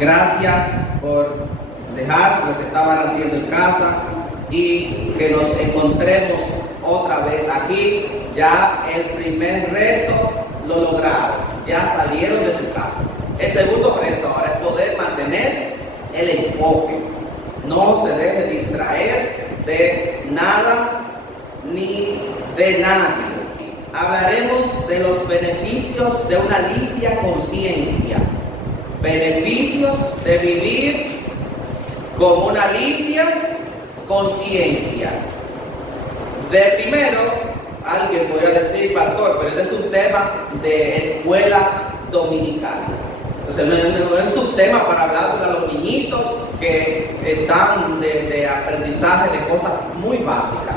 Gracias por dejar lo que estaban haciendo en casa y que nos encontremos otra vez aquí. Ya el primer reto lo lograron, ya salieron de su casa. El segundo reto ahora es poder mantener el enfoque. No se deje distraer de nada ni de nadie. Hablaremos de los beneficios de una limpia conciencia. Beneficios de vivir con una limpia conciencia. De primero, alguien podría decir, pastor, pero este es un tema de escuela dominical. Entonces, no es un tema para hablar sobre los niñitos que están de aprendizaje de cosas muy básicas.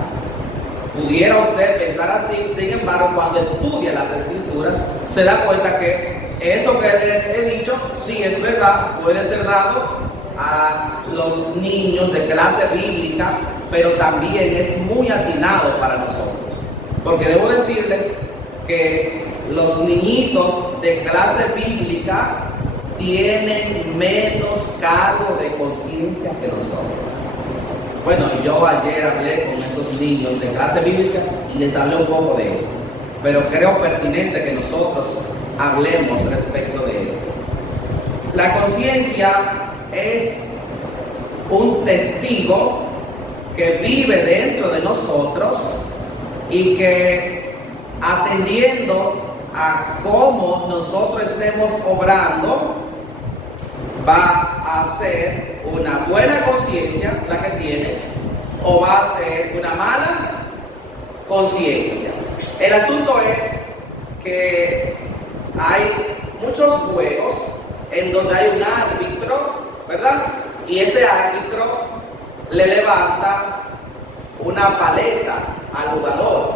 Pudiera usted pensar así, sin embargo, cuando estudia las Escrituras, se da cuenta que eso que les he dicho, sí es verdad, puede ser dado a los niños de clase bíblica, pero también es muy atinado para nosotros. Porque debo decirles que los niñitos de clase bíblica tienen menos cargo de conciencia que nosotros. Bueno, yo ayer hablé con esos niños de clase bíblica y les hablé un poco de esto, pero creo pertinente que nosotros hablemos respecto de esto. La conciencia es un testigo que vive dentro de nosotros y que, atendiendo a cómo nosotros estemos obrando, va a ser una buena conciencia la que tienes o va a ser una mala conciencia. El asunto es que hay muchos juegos en donde hay un árbitro, ¿verdad? Y ese árbitro le levanta una paleta al jugador.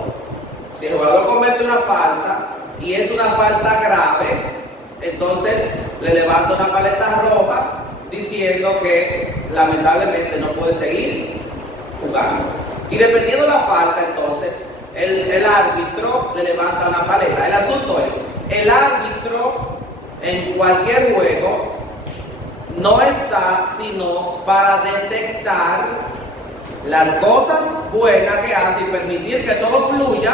Si el jugador comete una falta y es una falta grave, entonces le levanta una paleta roja diciendo que lamentablemente no puede seguir jugando. Y dependiendo de la falta, entonces el árbitro le levanta una paleta. El asunto es, el árbitro en cualquier juego no está sino para detectar las cosas buenas que hace y permitir que todo fluya,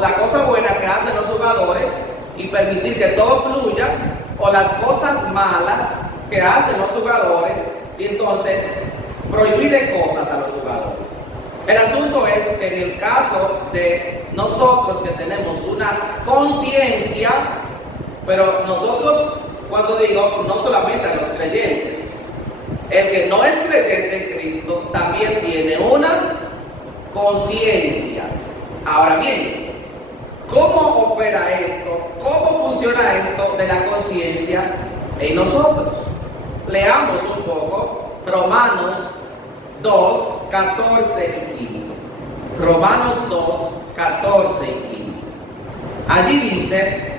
la cosa buena que hacen los jugadores y permitir que todo fluya, o las cosas malas que hacen los jugadores y entonces prohibirle cosas a los jugadores. El asunto es que en el caso de nosotros que tenemos una conciencia, pero nosotros, cuando digo, no solamente a los creyentes, el que no es creyente en Cristo también tiene una conciencia. Ahora bien, ¿cómo opera esto? ¿Cómo funciona esto de la conciencia en nosotros? Leamos un poco Romanos 2, 14 y 15. Romanos 2, 14 y 15. Allí dice,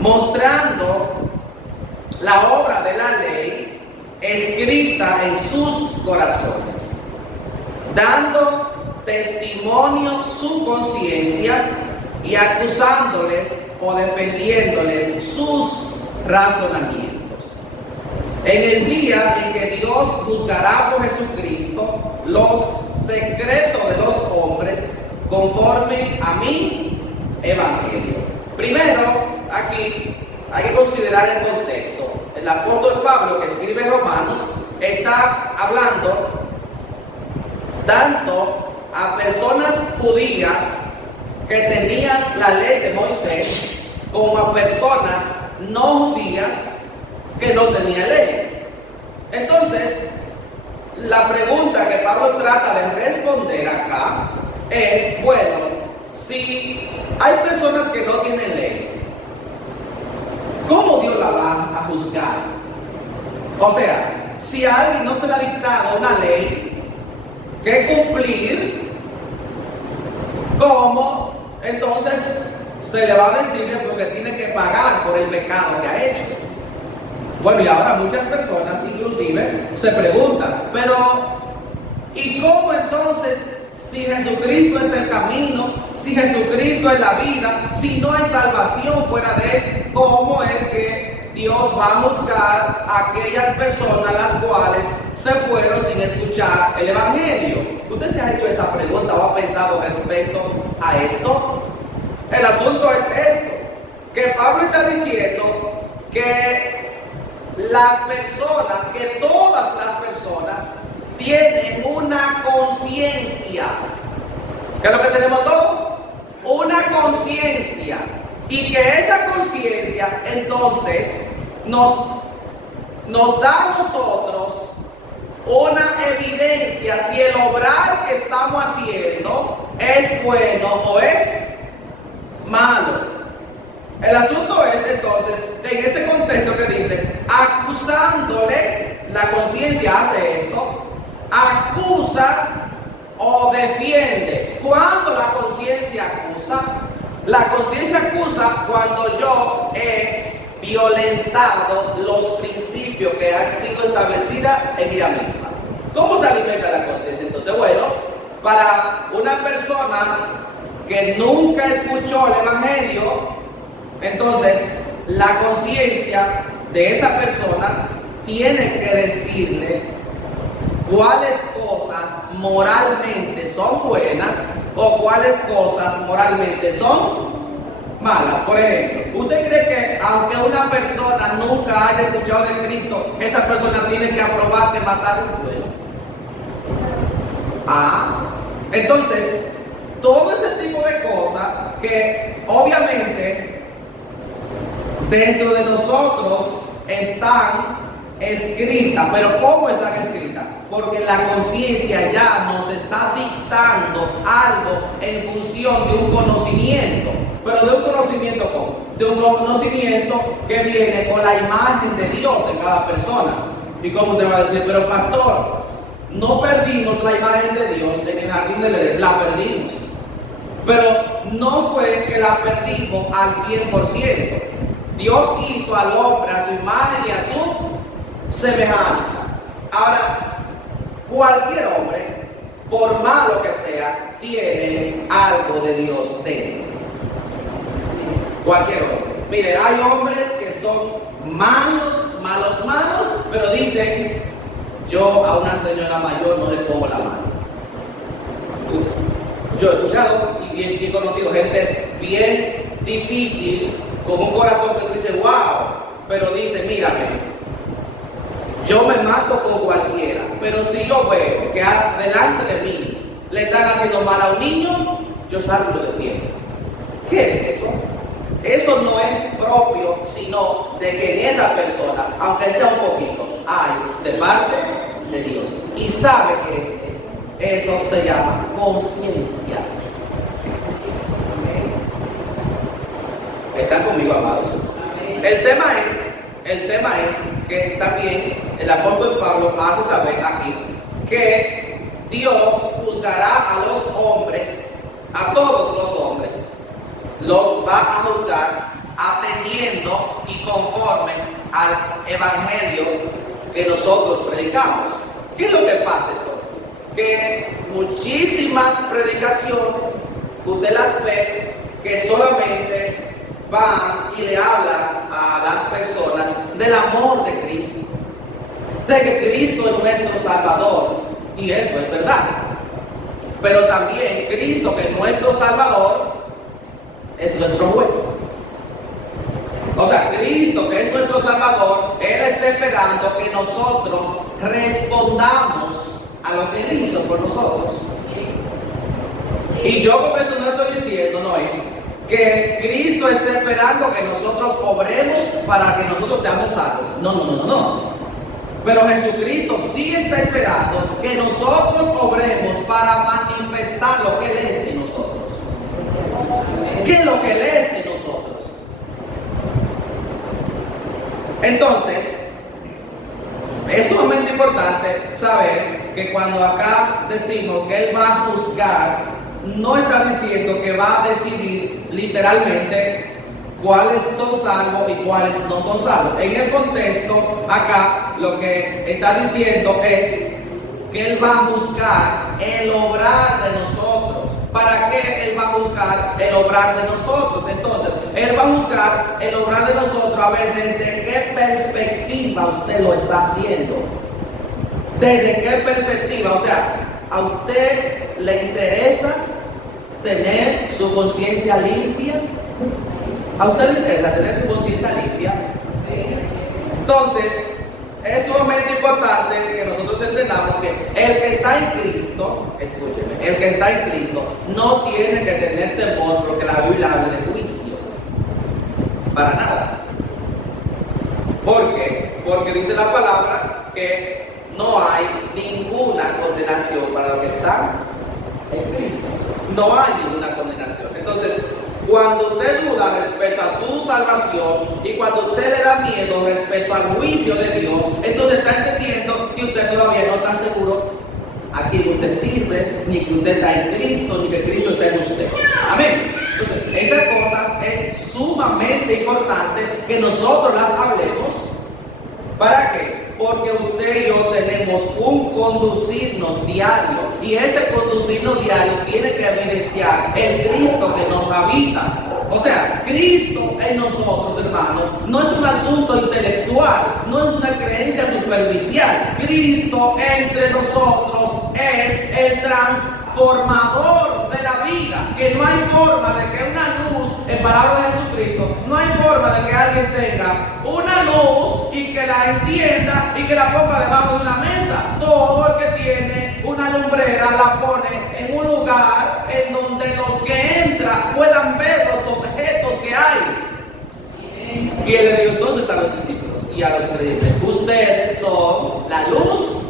mostrando la obra de la ley escrita en sus corazones, dando testimonio su conciencia y acusándoles o defendiéndoles sus razonamientos. En el día en que Dios juzgará por Jesucristo los secretos de los hombres conforme a mi evangelio. Primero, aquí hay que considerar el contexto. El apóstol Pablo, que escribe Romanos, está hablando tanto a personas judías que tenían la ley de Moisés, como a personas no judías que no tenían ley. Entonces, la pregunta que Pablo trata de responder acá es, bueno, si hay personas que no tienen ley, ¿cómo Dios la va a juzgar? O sea, si a alguien no se le ha dictado una ley que cumplir, ¿cómo entonces se le va a decir porque tiene que pagar por el pecado que ha hecho? Bueno, y ahora muchas personas inclusive se preguntan, pero ¿y cómo entonces, si Jesucristo es el camino, si Jesucristo es la vida, si no hay salvación fuera de Él, cómo es que Dios va a juzgar a aquellas personas las cuales se fueron sin escuchar el Evangelio. ¿Usted se ha hecho esa pregunta o ha pensado respecto a esto? El asunto es esto, que Pablo está diciendo que las personas, que todas las personas tienen una conciencia. ¿Qué es lo que tenemos todos? Una conciencia. Y que esa conciencia entonces nos da a nosotros una evidencia si el obrar que estamos haciendo es bueno o es malo. El asunto es entonces, en ese contexto que dice, acusándole, la conciencia hace esto, acusa o defiende. ¿Cuándo la conciencia acusa? La conciencia acusa cuando yo he violentado los principios que han sido establecidos en ella misma. ¿Cómo se alimenta la conciencia? Entonces, bueno, para una persona que nunca escuchó el Evangelio, entonces la conciencia de esa persona tiene que decirle cuáles cosas moralmente son buenas o cuáles cosas moralmente son malas. Por ejemplo, ¿usted cree que aunque una persona nunca haya escuchado de Cristo, esa persona tiene que aprobar que matar es bueno? Entonces, todo ese tipo de cosas que obviamente dentro de nosotros están escritas. Pero ¿cómo están escritas? Porque la conciencia ya nos está dictando algo en función de un conocimiento. Pero de un conocimiento ¿cómo? De un conocimiento que viene con la imagen de Dios en cada persona. ¿Y cómo usted va a decir? Pero pastor, no perdimos la imagen de Dios en el jardín del Edén, la perdimos. Pero no fue que la perdimos al 100%. Dios hizo al hombre a su imagen y a su semejanza. Ahora, cualquier hombre, por malo que sea, tiene algo de Dios dentro. Cualquier hombre. Mire, hay hombres que son malos, pero dicen, yo a una señora mayor no le pongo la mano. Yo he escuchado y he conocido gente bien difícil, con un corazón que dice, wow, pero dice, mírame, yo me mato con cualquiera, pero si yo veo que delante de mí le están haciendo mal a un niño, yo salgo y lo defiendo. ¿Qué es eso? Eso no es propio, sino de que en esa persona, aunque sea un poquito, hay de parte de Dios. Y sabe qué es eso. Eso se llama conciencia. ¿Están conmigo, amados? El tema es que también el apóstol Pablo hace saber aquí que Dios juzgará a los hombres, a todos los hombres, los va a juzgar atendiendo y conforme al evangelio que nosotros predicamos. ¿Qué es lo que pasa entonces? Que muchísimas predicaciones usted las ve que solamente van y le hablan a las personas del amor de Cristo, de que Cristo es nuestro Salvador, y eso es verdad. Pero también Cristo, que es nuestro Salvador, es nuestro juez. O sea, Cristo, que es nuestro Salvador, Él está esperando que nosotros respondamos a lo que Él hizo por nosotros. Y yo con esto no estoy diciendo, no es que Cristo esté esperando que nosotros obremos para que nosotros seamos salvos. No. Pero Jesucristo sí está esperando que nosotros obremos para manifestar lo que Él es en nosotros. ¿Qué es lo que Él es en nosotros? Entonces, es sumamente importante saber que cuando acá decimos que Él va a juzgar, no está diciendo que va a decidir literalmente cuáles son salvos y cuáles no son salvos. En el contexto, acá lo que está diciendo es que Él va a juzgar el obrar de nosotros. ¿Para qué Él va a juzgar el obrar de nosotros? Entonces, Él va a juzgar el obrar de nosotros a ver desde qué perspectiva usted lo está haciendo. ¿Desde qué perspectiva? O sea, ¿a usted le interesa tener su conciencia limpia? ¿A usted le interesa tener su conciencia limpia? Entonces, es sumamente importante que nosotros entendamos que el que está en Cristo, escúcheme, el que está en Cristo no tiene que tener temor porque la Biblia habla de juicio. Para nada. ¿Por qué? Porque dice la palabra que no hay ninguna condenación para los que están en Cristo. No hay ninguna condenación. Entonces, cuando usted duda respecto a su salvación y cuando usted le da miedo respecto al juicio de Dios, entonces está entendiendo que usted todavía no está seguro a quién usted sirve, ni que usted está en Cristo, ni que Cristo está en usted. Amén. Entonces, estas cosas es sumamente importante que nosotros las hablemos. ¿Para qué? Porque usted y yo tenemos un conducirnos diario y ese conducirnos diario tiene que evidenciar el Cristo que nos habita. O sea, Cristo en nosotros, hermanos, no es un asunto intelectual, no es una creencia superficial. Cristo entre nosotros es el transformador de la vida, que no hay forma de que una luz, en palabras de Jesucristo, no hay forma de que alguien tenga una luz y que la encienda y que la ponga debajo de una mesa. Todo el que tiene una lumbrera la pone en un lugar en donde los que entran puedan ver los objetos que hay. Y él le dijo entonces a los discípulos y a los creyentes: ustedes son la luz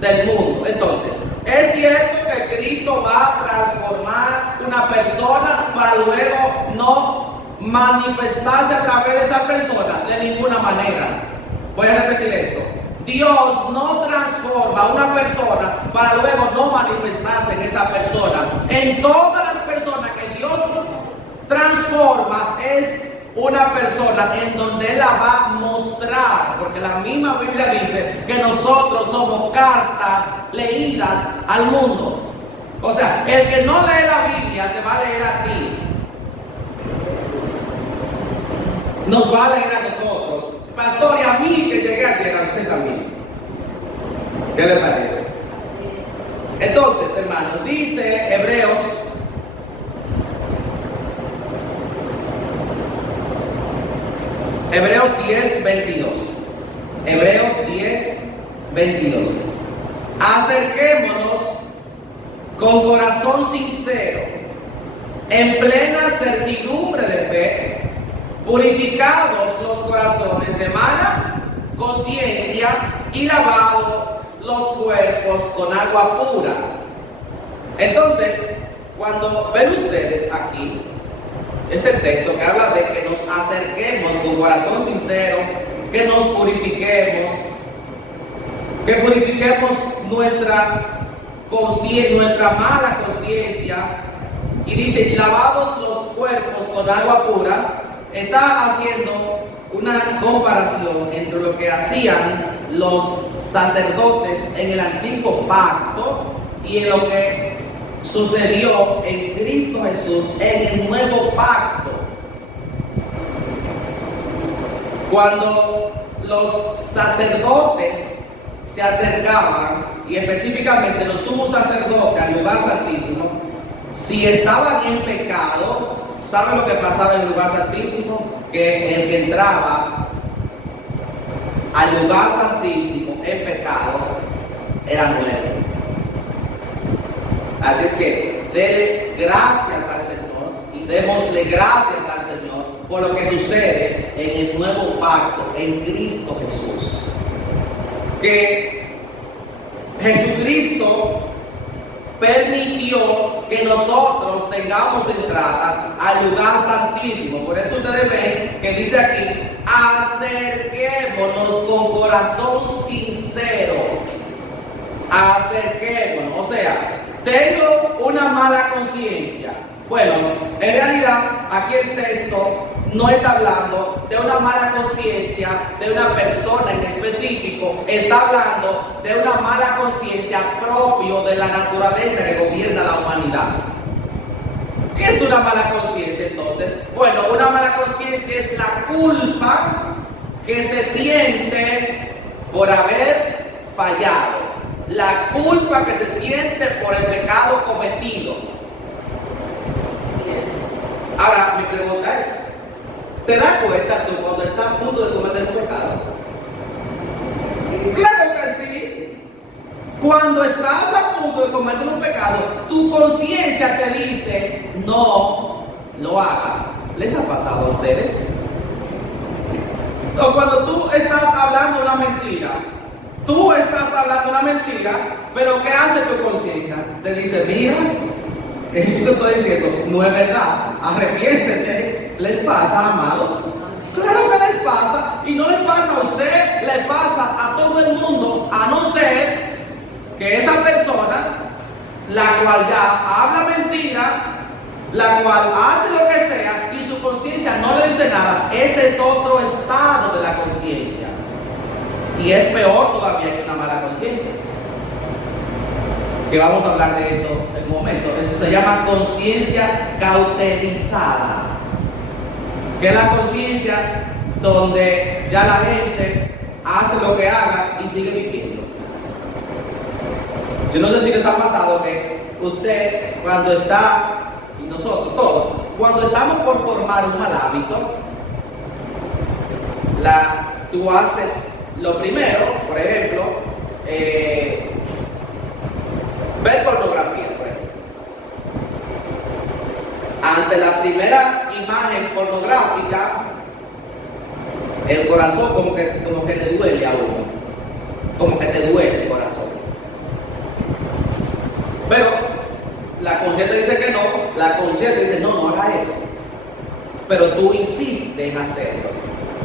del mundo. Entonces, es cierto que Cristo va a transformar una persona para luego no manifestarse a través de esa persona de ninguna manera. Voy a repetir esto. Dios no transforma a una persona para luego no manifestarse en esa persona. En todas las personas que Dios transforma es una persona en donde Él la va a mostrar, porque la misma Biblia dice que nosotros somos cartas leídas al mundo. O sea, el que no lee la Biblia te va a leer a ti, nos va a leer a nosotros. Pastor, y a mí que llegué ayer, a usted también. ¿Qué le parece? Entonces, hermanos, dice Hebreos 10, 22. Hebreos 10, 22. Acerquémonos con corazón sincero, en plena certidumbre de fe, purificados los corazones de mala conciencia y lavados los cuerpos con agua pura. Entonces, cuando ven ustedes aquí este texto que habla de que nos acerquemos con corazón sincero, que nos purifiquemos, que purifiquemos nuestra conciencia, nuestra mala conciencia, y dice lavados los cuerpos con agua pura, está haciendo una comparación entre lo que hacían los sacerdotes en el antiguo pacto y en lo que sucedió en Cristo Jesús en el nuevo pacto. Cuando los sacerdotes se acercaban, y específicamente los sumos sacerdotes al lugar santísimo, si estaban en pecado, ¿saben lo que pasaba en el lugar santísimo? Que el que entraba al lugar santísimo en pecado era muerto. Así es que dele gracias al Señor y démosle gracias al Señor por lo que sucede en el nuevo pacto en Cristo Jesús. Que Jesucristo permitió que nosotros tengamos entrada al lugar santísimo. Por eso ustedes ven que dice aquí: acerquémonos con corazón sincero. Acerquémonos. O sea, tengo una mala conciencia. Bueno, en realidad aquí el texto no está hablando de una mala conciencia de una persona en específico, está hablando de una mala conciencia propio de la naturaleza que gobierna la humanidad. ¿Qué es una mala conciencia entonces? Bueno, una mala conciencia es la culpa que se siente por haber fallado. La culpa que se siente por el pecado cometido. Ahora, mi pregunta es, ¿te das cuenta tú cuando estás a punto de cometer un pecado? Claro que sí. Cuando estás a punto de cometer un pecado, tu conciencia te dice, no lo hagas. ¿Les ha pasado a ustedes? O cuando tú estás hablando una mentira, pero ¿qué hace tu conciencia? Te dice, mira, eso te estoy diciendo, no es verdad, arrepiéntete. ¿Les pasa, amados? Claro que les pasa, y no les pasa a usted, les pasa a todo el mundo, a no ser que esa persona, la cual ya habla mentira, la cual hace lo que sea, y su conciencia no le dice nada, ese es otro estado de la conciencia. Y es peor todavía que una mala conciencia. Que vamos a hablar de eso en un momento. Eso se llama conciencia cauterizada. Que es la conciencia donde ya la gente hace lo que haga y sigue viviendo. Yo no sé si les ha pasado que usted cuando está, y nosotros todos, cuando estamos por formar un mal hábito, tú haces lo primero, por ejemplo, ver pornografía, por ejemplo. Ante la primera imagen pornográfica, el corazón como que te duele a uno, como que te duele el corazón. Pero la conciencia dice que no, la conciencia dice no haga eso. Pero tú insistes en hacerlo.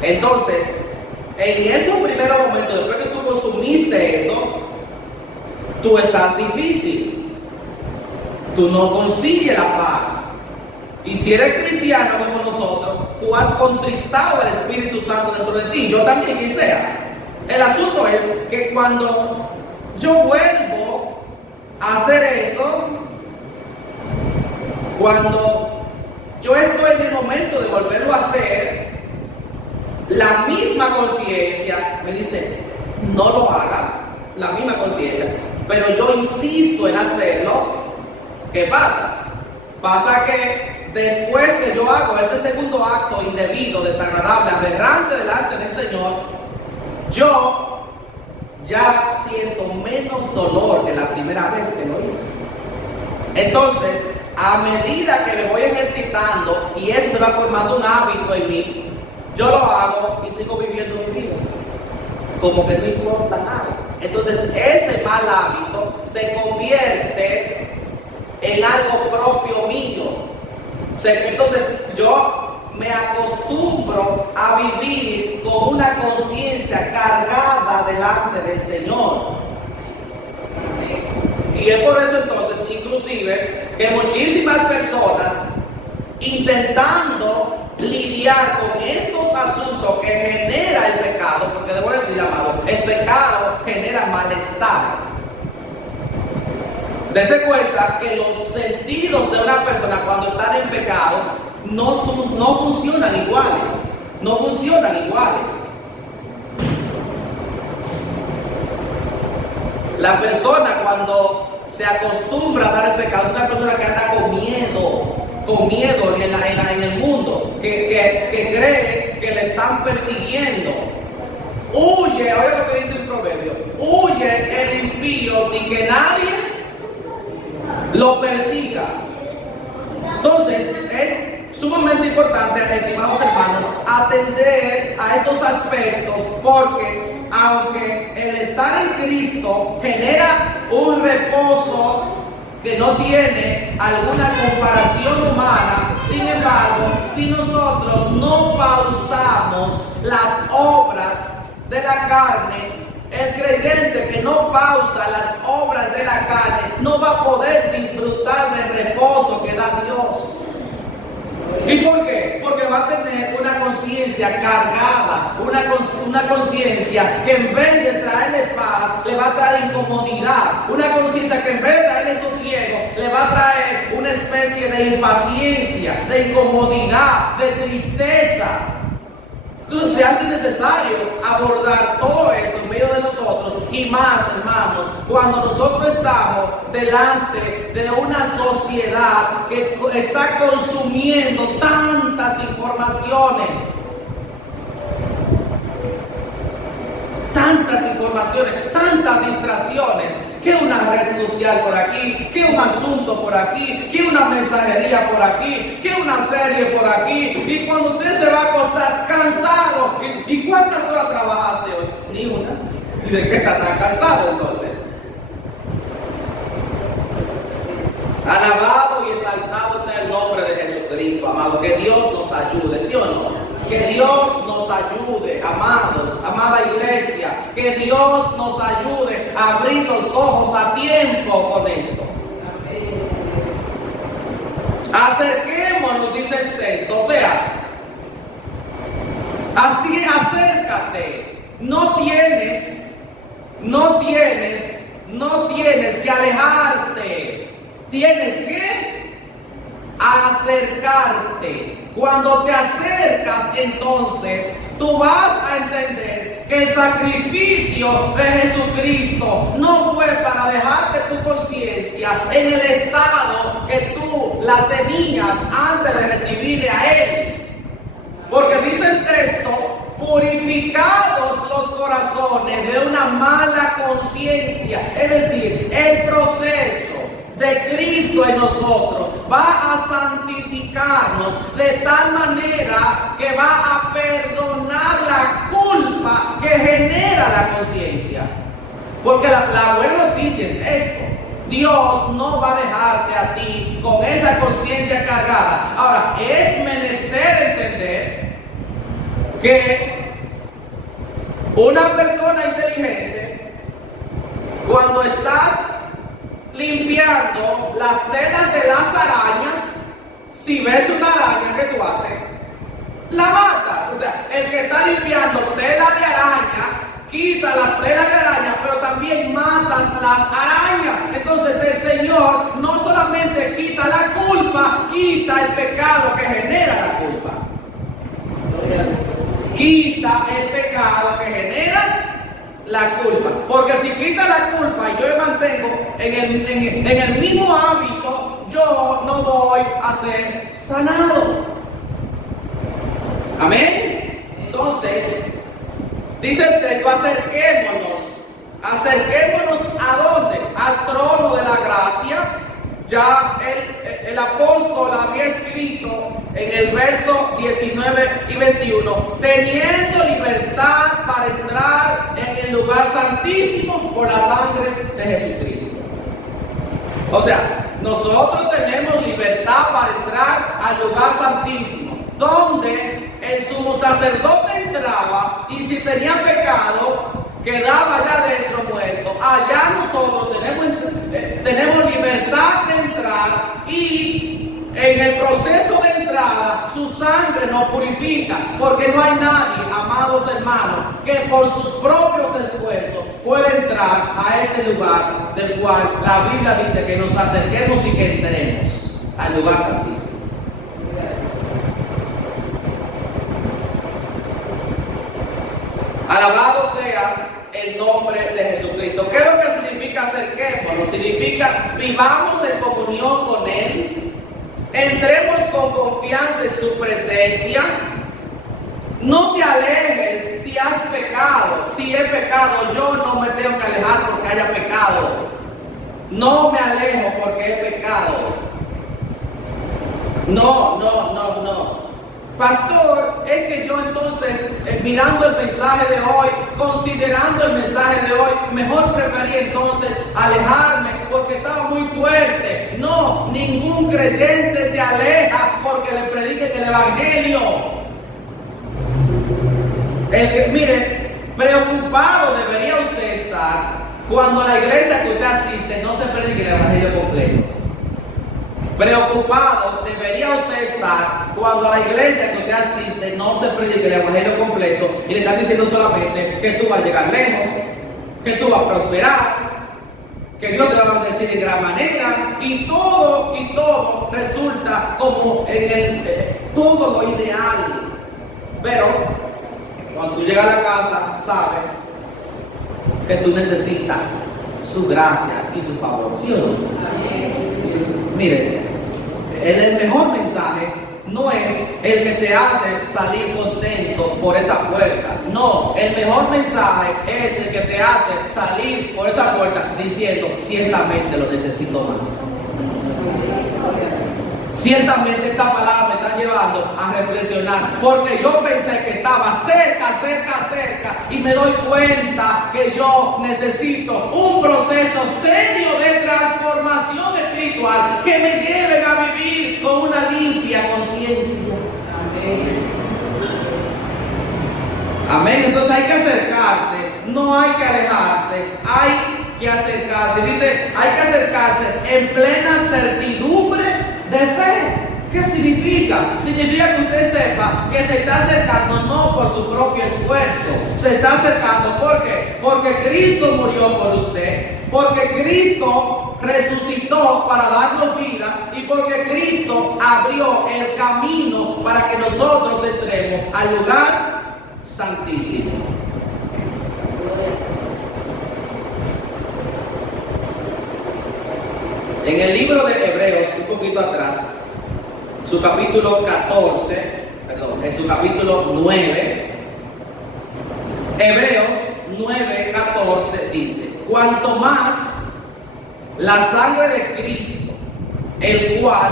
Entonces, en esos primeros momentos, después que tú consumiste eso, tú estás difícil. Tú no consigues la paz. Y si eres cristiano como nosotros, tú has contristado al Espíritu Santo dentro de ti. Yo también, quien sea. El asunto es que cuando yo vuelvo a hacer eso, cuando yo estoy en el momento de volverlo a hacer, la misma conciencia me dice, no lo haga, la misma conciencia, pero yo insisto en hacerlo. ¿Qué pasa? Pasa que después que yo hago ese segundo acto indebido, desagradable, aberrante delante del Señor, yo ya siento menos dolor que la primera vez que lo hice. Entonces, a medida que me voy ejercitando y eso se va formando un hábito en mí, yo lo hago y sigo viviendo mi vida como que no importa nada. Entonces ese mal hábito se convierte en algo propio mío. Entonces yo me acostumbro a vivir con una conciencia cargada delante del Señor. Y es por eso entonces inclusive que muchísimas personas intentando lidiar con estos asuntos que genera el pecado, porque debo decir, amado, el pecado genera malestar. Dese cuenta que los sentidos de una persona cuando están en pecado no funcionan iguales. No funcionan iguales. La persona cuando se acostumbra a dar el pecado es una persona que anda con miedo en el mundo, que cree que le están persiguiendo. Huye, oye lo que dice el proverbio, huye el impío sin que nadie lo persiga. Entonces es sumamente importante, estimados hermanos, atender a estos aspectos, porque aunque el estar en Cristo genera un reposo que no tiene alguna comparación humana, sin embargo, si nosotros no pausamos las obras de la carne, el creyente que no pausa las obras de la carne no va a poder disfrutar del reposo que da Dios. ¿Y por qué? Porque va a tener una conciencia cargada, una conciencia que en vez de traerle paz, le va a traer incomodidad, una conciencia que en vez de traerle sosiego, le va a traer una especie de impaciencia, de incomodidad, de tristeza. Entonces se hace necesario abordar todo esto en medio de nosotros y más, hermanos, cuando nosotros estamos delante de una sociedad que está consumiendo tantas informaciones, tantas distracciones, que una red social por aquí, que un asunto por aquí, que una mensajería por aquí, que una serie por aquí, y cuando usted se va a acostar cansado, ¿y cuántas horas trabajaste hoy? Ni una. ¿Y de qué está tan cansado entonces? Alabado y exaltado sea el nombre de Jesucristo, amado. Que Dios nos ayude, ¿sí o no? Que Dios nos ayude, amados, amada iglesia. Que Dios nos ayude a abrir los ojos a tiempo con esto. Acerquémonos, dice el texto. O sea, así acércate. No tienes que alejarte. Tienes que acercarte. Cuando te acercas, entonces, tú vas a entender que el sacrificio de Jesucristo no fue para dejarte tu conciencia en el estado que tú la tenías antes de recibirle a Él. Porque dice el texto, purificados los corazones de una mala conciencia. Es decir, el proceso de Cristo en nosotros va a santificarnos de tal manera que va a perdonar la culpa que genera la conciencia. Porque la buena noticia es esto: Dios no va a dejarte a ti con esa conciencia cargada. Ahora, es menester entender que una persona inteligente, cuando estás limpiando las telas de las arañas, si ves una araña, ¿qué tú haces? La matas. O sea, el que está limpiando tela de araña, quita las telas de araña, pero también matas las arañas. Entonces el Señor no solamente quita la culpa, quita el pecado que genera la culpa. Quita el pecado que genera la culpa. Porque si quita la culpa y yo me mantengo en el mismo hábito, yo no voy a ser sanado. Amén. Entonces, dice el texto, acerquémonos ¿a dónde? Al trono de la gracia. Ya el apóstol había escrito en el verso 19 y 21, teniendo libertad para entrar en el lugar santísimo por la sangre de Jesucristo. O sea, nosotros tenemos libertad para entrar al lugar santísimo, donde el sumo sacerdote entraba y si tenía pecado, quedaba allá adentro muerto. Allá nosotros tenemos libertad de entrar y en el proceso de entrada su sangre nos purifica, porque no hay nadie, amados hermanos, que por sus propios esfuerzos pueda entrar a este lugar del cual la Biblia dice que nos acerquemos y que entremos al lugar santísimo. Alabado sea el nombre de Jesucristo. ¿Qué es lo que significa acerquémonos? Significa vivamos en comunión con Él, entremos con confianza en su presencia. No te alejes si has pecado. Si he pecado, yo no me tengo que alejar porque haya pecado. No me alejo porque he pecado. No. Pastor, es que yo entonces, mirando el mensaje de hoy, considerando el mensaje de hoy, mejor preferí entonces alejarme porque estaba muy fuerte. No, ningún creyente se aleja porque le prediquen el evangelio. Mire, preocupado debería usted estar cuando a la iglesia que usted asiste no se predique el evangelio completo. Preocupado debería usted estar cuando a la iglesia que usted asiste no se predica el evangelio completo y le están diciendo solamente que tú vas a llegar lejos, que tú vas a prosperar, que Dios te va a bendecir de gran manera, y todo resulta como en todo lo ideal. Pero cuando tú llegas a la casa, sabes que tú necesitas su gracia y su favor, ¿sí o no? Entonces, mire, el mejor mensaje no es el que te hace salir contento por esa puerta. No, el mejor mensaje es el que te hace salir por esa puerta diciendo, ciertamente lo necesito más. Ciertamente esta palabra me está llevando a reflexionar, porque yo pensé que estaba cerca y me doy cuenta que yo necesito un proceso serio de transformación espiritual que me lleve a vivir con una limpia conciencia. Amén. Entonces hay que acercarse, no hay que alejarse, hay que acercarse. Dice, hay que acercarse en plena certidumbre de fe. ¿Qué significa? Significa que usted sepa que se está acercando no por su propio esfuerzo, se está acercando ¿por qué? Porque Cristo murió por usted, porque Cristo resucitó para darnos vida y porque Cristo abrió el camino para que nosotros entremos al lugar santísimo. En el libro de Hebreos, un poquito atrás, su capítulo 14, perdón, en su capítulo 9, Hebreos 9:14 dice, cuanto más la sangre de Cristo, el cual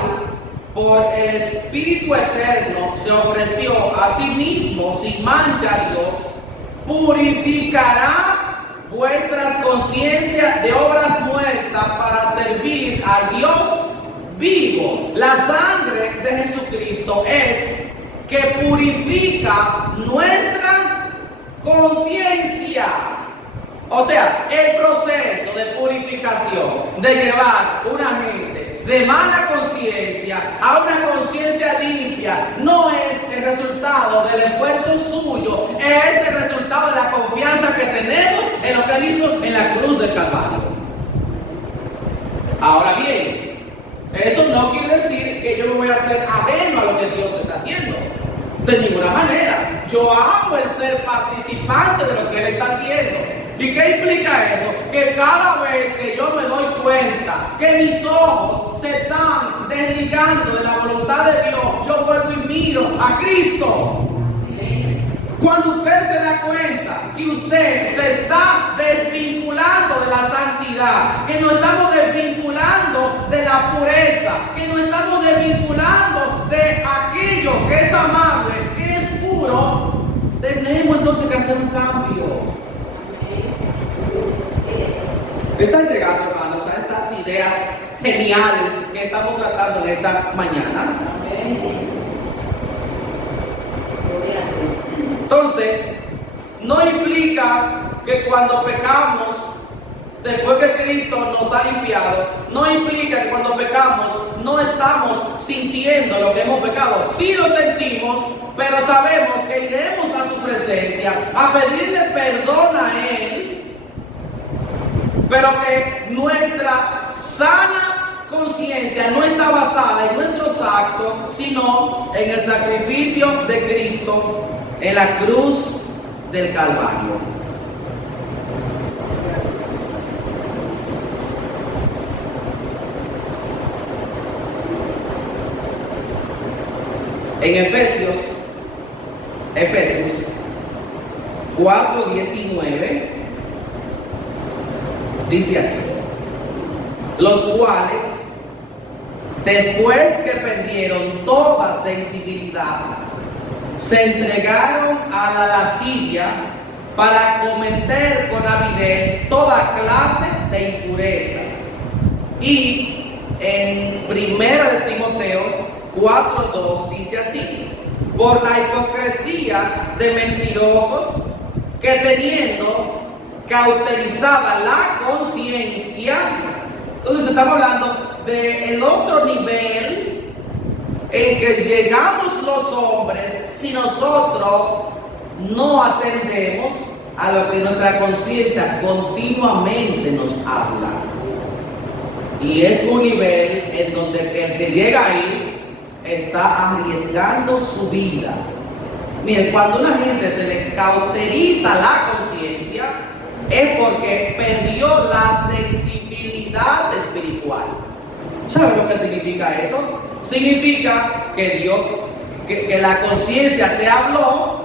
por el Espíritu Eterno se ofreció a sí mismo sin mancha a Dios, purificará vuestras conciencias de obras muertas para servir al Dios vivo. La sangre de Jesucristo es que purifica nuestra conciencia. O sea, el proceso de purificación, de llevar una gente de mala conciencia a una conciencia limpia, no es el resultado del esfuerzo suyo, es el resultado de la confianza que tenemos en lo que Él hizo en la cruz del Calvario. Ahora bien, eso no quiere decir que yo me voy a hacer ajeno a lo que Dios está haciendo. De ninguna manera. Yo amo el ser participante de lo que Él está haciendo. ¿Y qué implica eso? Que cada vez que yo me doy cuenta que mis ojos se están desligando de la voluntad de Dios, yo vuelvo y miro a Cristo. Cuando usted se da cuenta que usted se está desvinculando de la santidad, que nos estamos desvinculando de la pureza, que nos estamos desvinculando de aquello que es amable, que es puro, tenemos entonces que hacer un cambio. Están llegando, hermanos, a estas ideas geniales que estamos tratando en esta mañana. Entonces, no implica que cuando pecamos, después que Cristo nos ha limpiado, no implica que cuando pecamos no estamos sintiendo lo que hemos pecado. Sí lo sentimos, pero sabemos que iremos a su presencia a pedirle perdón a Él, pero que nuestra sana conciencia no está basada en nuestros actos, sino en el sacrificio de Cristo en la cruz del Calvario. En Efesios 4:19 dice así: los cuales, después que perdieron toda sensibilidad, se entregaron a la lascivia para cometer con avidez toda clase de impureza. Y en 1 de Timoteo 4:2 dice así: por la hipocresía de mentirosos que teniendo cauterizada la conciencia. Entonces estamos hablando del otro nivel en que llegamos los hombres si nosotros no atendemos a lo que nuestra conciencia continuamente nos habla. Y es un nivel en donde el que llega ahí está arriesgando su vida. Miren, cuando a una gente se le cauteriza la conciencia, es porque perdió la sensibilidad espiritual. ¿Saben lo que significa eso? Significa que Dios, que la conciencia te habló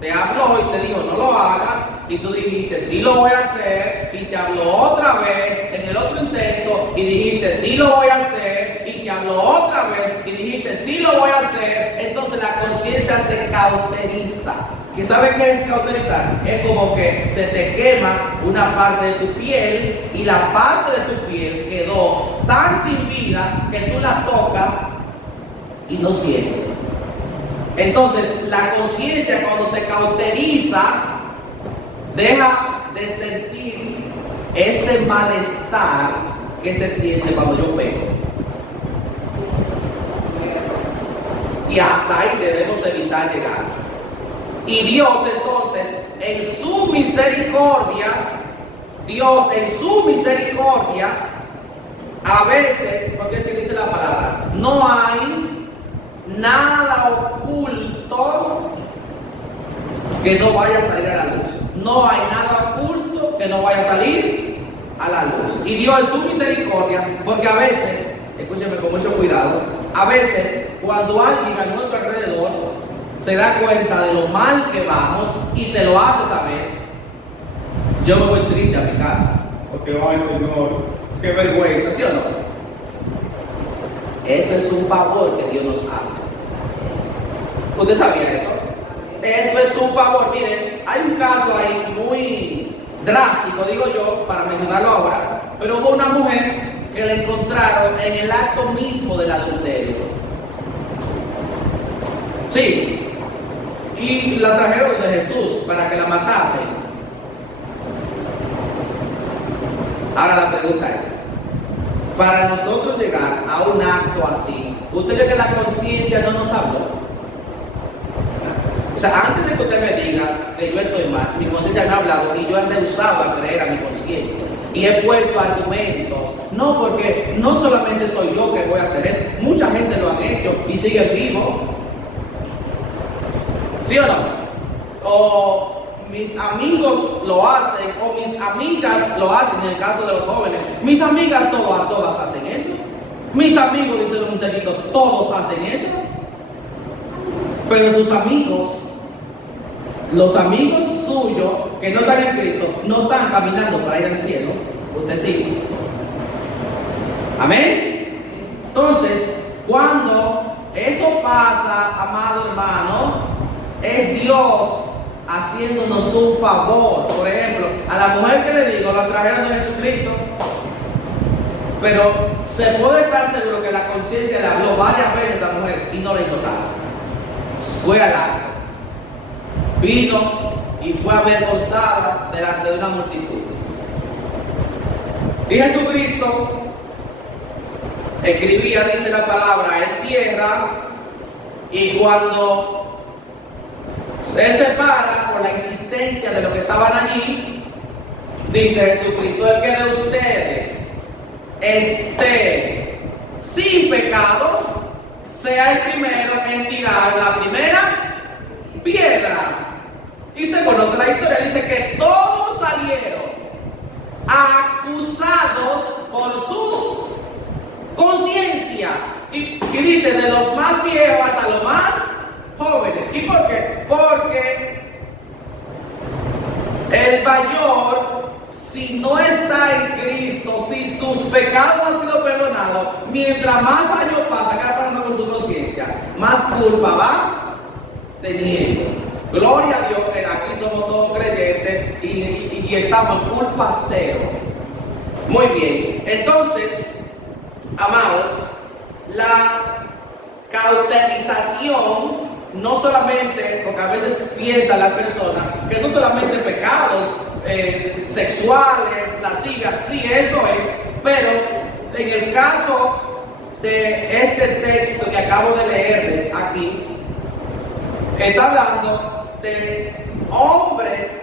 y te dijo no lo hagas, y tú dijiste sí lo voy a hacer, y te habló otra vez en el otro intento y dijiste sí lo voy a hacer, y te habló otra vez y dijiste sí lo voy a hacer. Entonces la conciencia se cauteriza. ¿Y sabes qué es cauterizar? Es como que se te quema una parte de tu piel y la parte de tu piel quedó tan sin vida que tú la tocas y no sientes. Entonces la conciencia, cuando se cauteriza, deja de sentir ese malestar que se siente cuando yo peco. Y hasta ahí debemos evitar llegar. Y Dios entonces, en su misericordia, a veces, porque es que dice la palabra, no hay nada oculto que no vaya a salir a la luz. No hay nada oculto que no vaya a salir a la luz. Y Dios en su misericordia, porque a veces, escúcheme con mucho cuidado, a veces cuando alguien a nuestro alrededor se da cuenta de lo mal que vamos y te lo hace saber, yo me voy triste a mi casa, porque ay Señor, qué vergüenza, ¿sí o no? Eso es un favor que Dios nos hace. ¿Usted sabía eso? Eso es un favor. Miren, hay un caso ahí muy drástico, digo yo, para mencionarlo ahora, pero hubo una mujer que la encontraron en el acto mismo del adulterio. Sí. Y la trajeron de Jesús para que la matasen. Ahora la pregunta es, para nosotros llegar a un acto así, ¿usted cree que la conciencia no nos habló? O sea, antes de que usted me diga que yo estoy mal, mi conciencia me ha hablado y yo he rehusado a creer a mi conciencia. Y he puesto argumentos. No, porque no solamente soy yo que voy a hacer eso, mucha gente lo han hecho y siguen vivos. ¿Sí o no? O mis amigos lo hacen, o mis amigas lo hacen, en el caso de los jóvenes. Mis amigas todas hacen eso. Mis amigos, dicen los muchachitos, todos hacen eso. Pero sus amigos, los amigos suyos que no están en Cristo, no están caminando para ir al cielo. Usted sí. Amén. Entonces, cuando eso pasa, amado hermano, es Dios haciéndonos un favor. Por ejemplo, a la mujer que le digo, la trajeron de Jesucristo, pero se puede estar seguro que la conciencia le habló varias veces a esa mujer y no le hizo caso. Fue al acto, vino y fue avergonzada delante de una multitud. Y Jesucristo escribía, dice la palabra, en tierra, y cuando Él se para por la insistencia de los que estaban allí, dice Jesucristo, el que de ustedes esté sin pecado, sea el primero en tirar la primera piedra. Y usted conoce la historia, dice que todos salieron acusados por su conciencia. Y dice, de los más viejos hasta los más jóvenes. ¿Y por qué? Porque el mayor, si no está en Cristo, si sus pecados han sido perdonados, mientras más años pasa, que va pasando con su conciencia, más culpa va teniendo. Gloria a Dios que aquí somos todos creyentes y estamos en culpa cero. Muy bien, entonces, amados, la cauterización no solamente, porque a veces piensa la persona que son solamente pecados sexuales, lascivas, sí, eso es, pero en el caso de este texto que acabo de leerles aquí, está hablando de hombres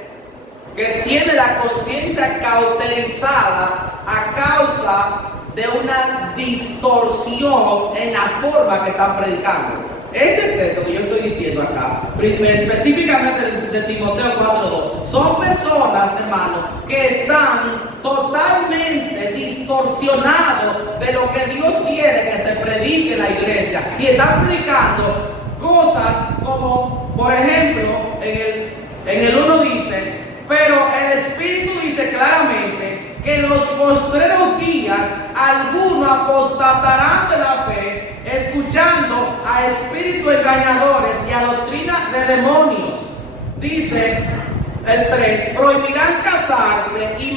que tienen la conciencia cauterizada a causa de una distorsión en la forma que están predicando. Este texto que yo estoy diciendo acá, específicamente de Timoteo 4:2, son personas, hermanos, que están totalmente distorsionados de lo que Dios quiere que se predique en la iglesia, y están predicando cosas como, por ejemplo, en el 1 dice: pero el Espíritu dice claramente que en los postreros días algunos apostatarán de la fe, escuchando a espíritus engañadores y a doctrina de demonios. Dice el 3: prohibirán casarse y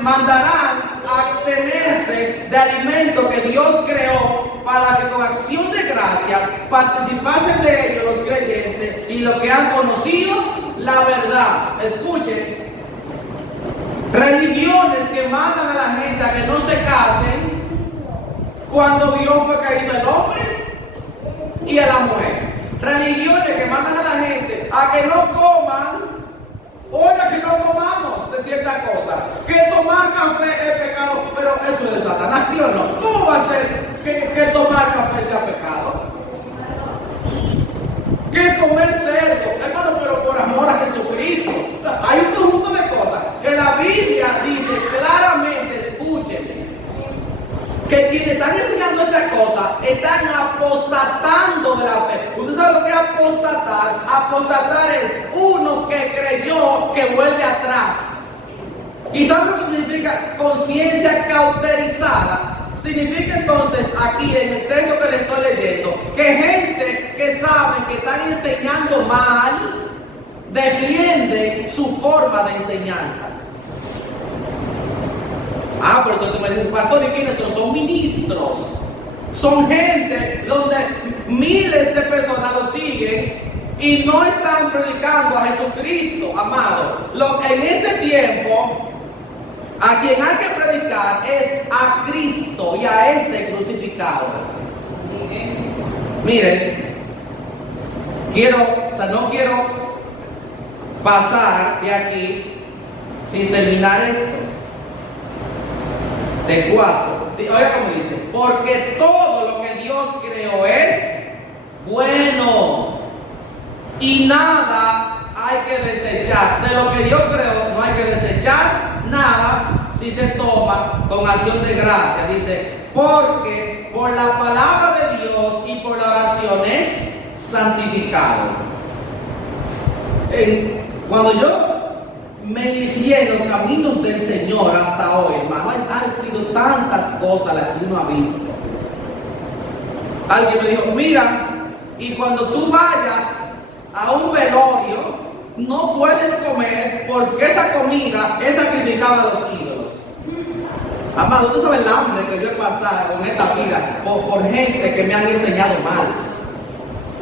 mandarán a abstenerse de alimento que Dios creó, para que con acción de gracia participasen de ellos los creyentes y los que han conocido la verdad. Escuchen, religiones que mandan a la gente a que no se casen, cuando Dios fue que hizo el hombre y a la mujer. Religiones que mandan a la gente a que no coman, oiga, que no comamos de cierta cosa, que tomar café es pecado, pero eso es de Satanás, ¿sí o no? ¿Cómo va a ser que tomar café sea pecado? Que comer cerdo, hermano, pero por amor a Jesucristo. Hay un conjunto de cosas que la Biblia dice claramente, escuchen, que quienes están enseñando esta cosa están apostatando de la fe. ¿Usted sabe lo que es apostatar? Apostatar es uno que creyó que vuelve atrás. ¿Y sabe lo que significa conciencia cauterizada? Significa entonces aquí en el texto que le estoy leyendo, que gente que sabe que están enseñando mal, defiende su forma de enseñanza. Ah, pero entonces me dicen: pastor, ¿y quiénes son? Son ministros. Son gente donde miles de personas lo siguen y no están predicando a Jesucristo, amado. En este tiempo, a quien hay que predicar es a Cristo y a este crucificado. Miren, no quiero pasar de aquí sin terminar esto. De 4. Oiga como dice: porque todo lo que Dios creó es bueno, y nada hay que desechar. De lo que Dios creó no hay que desechar nada si se toma con acción de gracia. Dice: porque por la palabra de Dios y por la oración es santificado. Cuando yo me inicié en los caminos del Señor hasta hoy, hermano, han sido tantas cosas las que uno ha visto. Alguien me dijo: mira, y cuando tú vayas a un velorio, no puedes comer porque esa comida es sacrificada a los ídolos. Amado, tú sabes el hambre que yo he pasado en esta vida por gente que me han enseñado mal.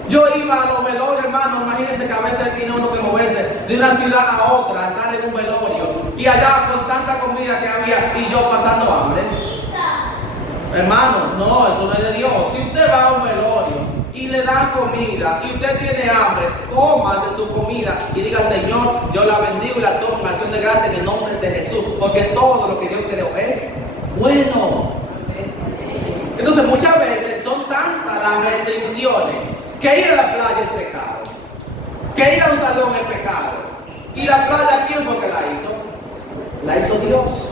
Yo iba a los velorios, hermano, imagínense que a veces tiene uno que moverse de una ciudad a otra, estar en un velorio, y allá con tanta comida que había y yo pasando hambre. Hermano, no, eso no es de Dios. Si usted va a un velorio y le dan comida y usted tiene hambre, cómase su comida y diga: Señor, yo la bendigo y la tomo en acción de gracia en el nombre de Jesús, porque todo lo que Dios creó es bueno. Entonces muchas veces son tantas las restricciones que ir a la playa es pecado, que ir a un salón es pecado. ¿Y la playa quién fue que la hizo? La hizo Dios.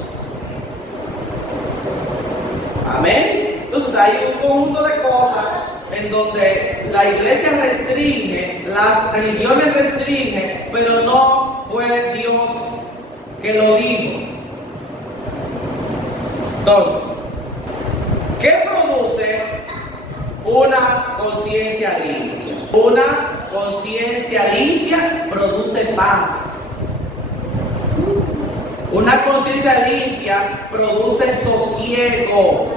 Amén. Entonces hay un conjunto de cosas en donde la iglesia restringe, las religiones restringen, pero no fue Dios que lo dijo. Entonces, ¿qué produce una conciencia limpia? Una conciencia limpia produce paz. Una conciencia limpia produce sosiego.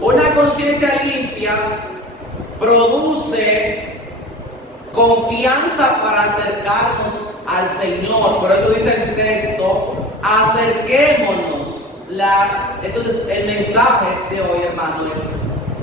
Una conciencia limpia produce confianza para acercarnos al Señor. Por eso dice el texto: acerquémonos. Entonces el mensaje de hoy, hermano, es: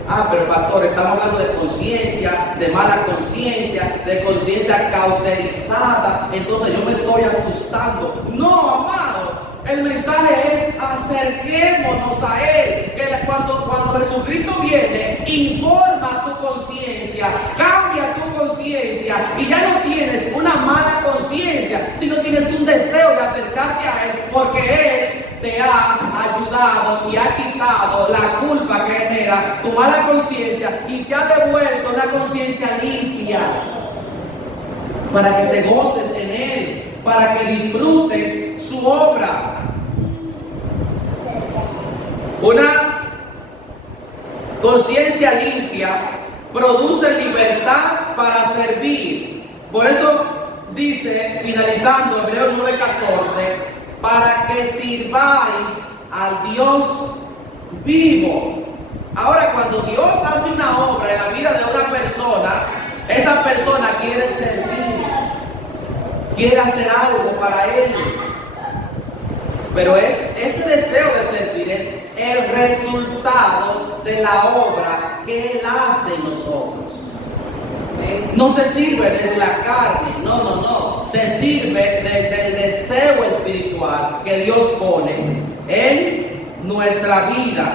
Ah, pero pastor, estamos hablando de conciencia, de mala conciencia, de conciencia cauterizada, entonces yo me estoy asustando. No, amado. El mensaje es acerquémonos a Él. Que cuando Jesucristo viene, informa tu conciencia, cambia tu conciencia y ya no tienes una mala conciencia, sino tienes un deseo de acercarte a Él porque Él te ha ayudado y ha quitado la culpa que genera tu mala conciencia y te ha devuelto una conciencia limpia para que te goces en Él, para que disfrutes su obra. Una conciencia limpia produce libertad para servir. Por eso dice, finalizando Hebreos 9:14, para que sirváis al Dios vivo. Ahora, cuando Dios hace una obra en la vida de una persona, esa persona quiere servir, quiere hacer algo para Él. Pero ese deseo de servir es el resultado de la obra que Él hace en nosotros. No se sirve desde la carne, no. Se sirve desde el deseo espiritual que Dios pone en nuestra vida.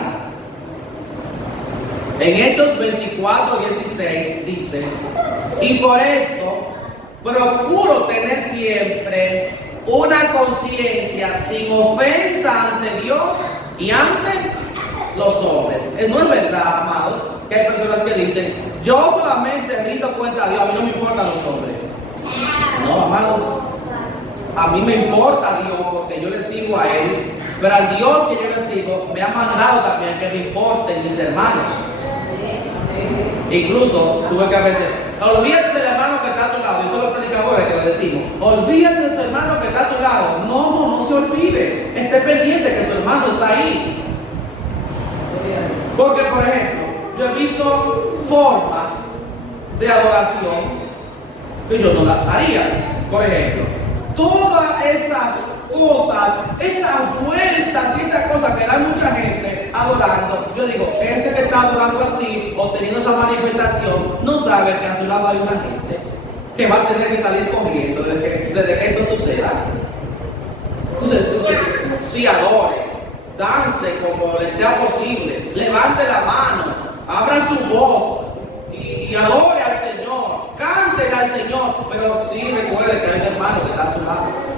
En Hechos 24:16 dice, y por esto procuro tener siempre una conciencia sin ofensa ante Dios y ante los hombres. No es verdad, amados, que hay personas que dicen, yo solamente rindo cuenta a Dios, a mí no me importan los hombres. No, amados, a mí me importa Dios porque yo le sigo a Él, pero al Dios que yo le sigo me ha mandado también que me importen mis hermanos. Incluso tuve que a veces, olvídate del hermano que está a tu lado, y son los predicadores que le decimos, olvídate de tu hermano que está a tu lado. No se olvide, esté pendiente que su hermano está ahí. Porque, por ejemplo, yo he visto formas de adoración que yo no las haría. Por ejemplo, todas estas cosas, estas vueltas y estas cosas que da mucha gente adorando, yo digo, ese que está adorando así o teniendo esa manifestación no sabe que a su lado hay una gente que va a tener que salir corriendo desde que esto suceda. Entonces, si adore, dance como le sea posible, levante la mano, abra su voz y adore al Señor, cántenle al Señor, pero sí recuerde que hay un hermano que está a su lado.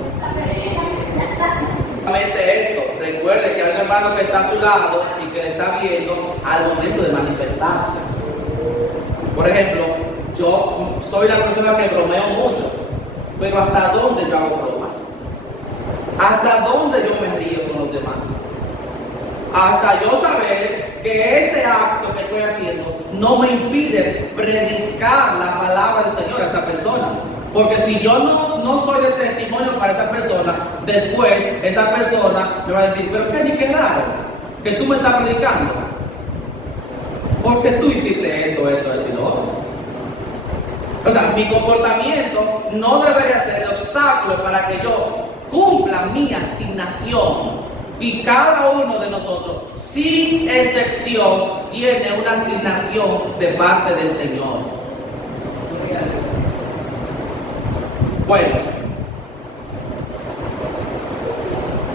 Esto, recuerde que hay un hermano que está a su lado y que le está viendo al momento de manifestarse. Por ejemplo, yo soy la persona que bromeo mucho, pero ¿hasta dónde yo hago bromas? ¿Hasta dónde yo me río con los demás? Hasta yo saber que ese acto que estoy haciendo no me impide predicar la palabra del Señor a esa persona. Porque si yo no soy de testimonio para esa persona, después esa persona me va a decir, pero qué raro que tú me estás predicando. Porque tú hiciste esto y lo otro. O sea, mi comportamiento no debería ser el obstáculo para que yo cumpla mi asignación. Y cada uno de nosotros, sin excepción, tiene una asignación de parte del Señor. Bueno,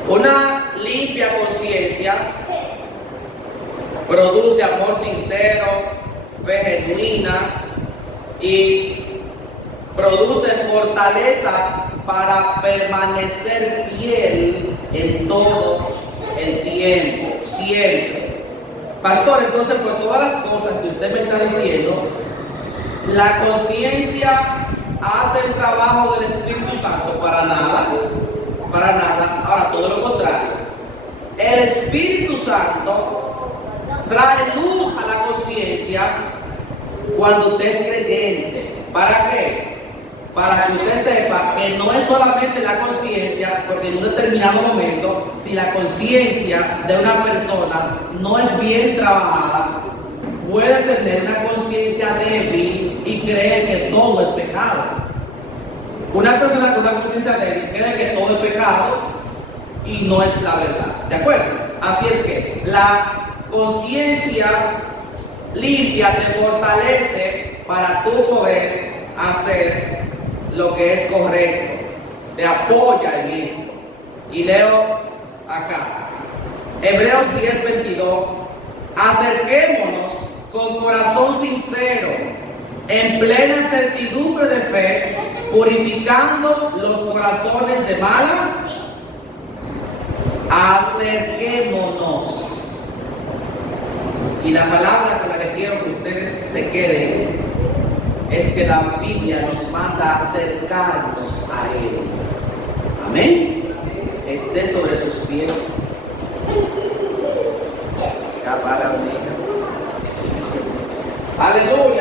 una limpia conciencia produce amor sincero, fe genuina y produce fortaleza para permanecer fiel en todo el tiempo, siempre. Pastor, entonces, por todas las cosas que usted me está diciendo, la conciencia hace el trabajo del Espíritu Santo para nada. Ahora, todo lo contrario. El Espíritu Santo trae luz a la conciencia cuando usted es creyente. ¿Para qué? Para que usted sepa que no es solamente la conciencia, porque en un determinado momento, si la conciencia de una persona no es bien trabajada, puede tener una conciencia débil y creer que todo es pecado. Una persona con una conciencia débil cree que todo es pecado y no es la verdad. ¿De acuerdo? Así es que la conciencia limpia, te fortalece para tú poder hacer lo que es correcto. Te apoya en esto. Y leo acá, Hebreos 10:22, acerquémonos con corazón sincero, en plena certidumbre de fe, purificando los corazones de mala. Acerquémonos. Y la palabra con la que quiero que ustedes se queden es que la Biblia nos manda a acercarnos a Él. Amén. Esté sobre sus pies. Aleluya.